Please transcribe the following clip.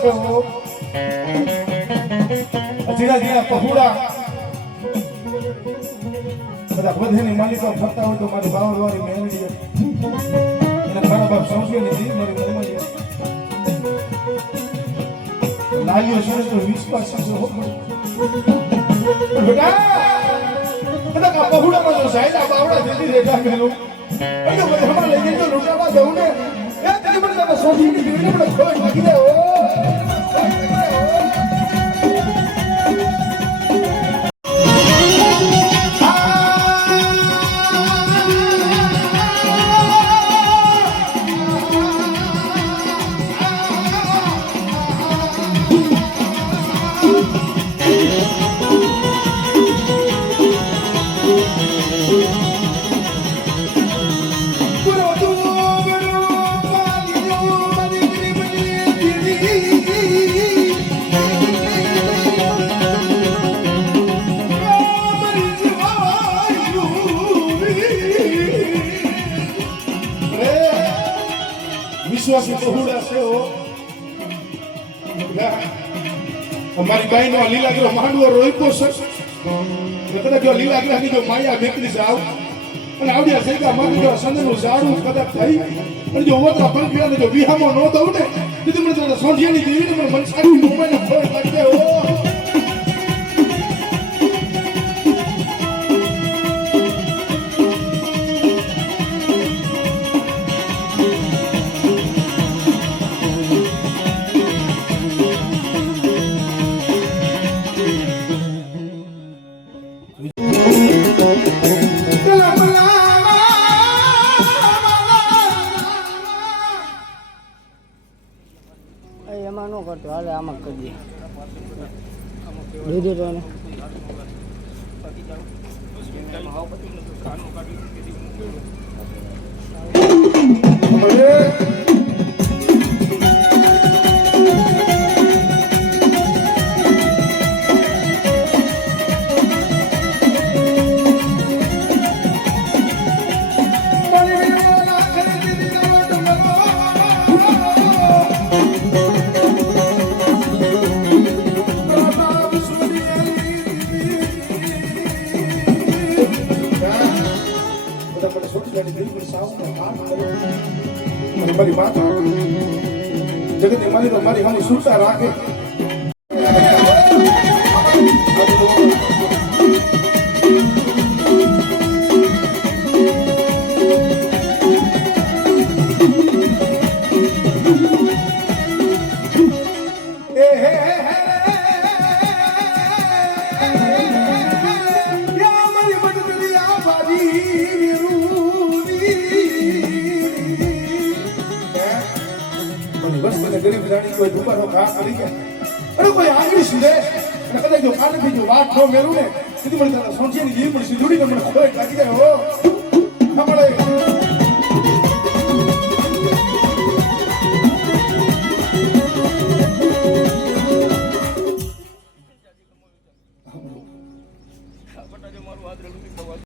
છે હો જીરા જીરા પહોળા બધા બધેની માલિકો ફરતા હોય તો મારી બાવળવાળી મેલડી અને મારા બાપ સૌથી નથી મારી મનમાં લાગ્યો છે તો વિશ્વાસ છે હો બેટા બધા કા પહોળામાં જો સાઈડા બાવળા જલ્દી રેખા મેલું અયો મને હમણાં લઈ જજો લૂંટાવા જવું ને એ તેની મને તમે સોધી ની દીવીને મને ખોઈ નાખી દે ઓ વિશ્વાસી બહુડા છે હો અમારી ગાયનો લીલાગ્રહ માંડવો રોઈકો છે કદાચ જો લીલાગ્રહની જો માયા બેકરી જાવ અને આવડિયા સૈકા માંડી જો સંદનું ઝાડું કદાચ થઈ અને જો ઓતરા પંખીને જો વિહામો ન દઉં ને દીદી મને તો સોંઢિયાની દેવીને મને મનસાડી મોબાઈલને ફોન કરી દે હો એમાં ન કરતો હાલે આમાં કરી દે લીધું તો એને મારી માતા જગત મારી હમ સુરતા રાખે ગરીબ રાણી કોઈ દુકાનો કામ કરી કે અરે કોઈ આંગળી સીધે અને કદાચ જો કાનથી જો વાત ન મેલું ને સીધી મને સોંચીની જીવ પણ સીધુડી મને ખોઈ લાગી જાય હો આપણે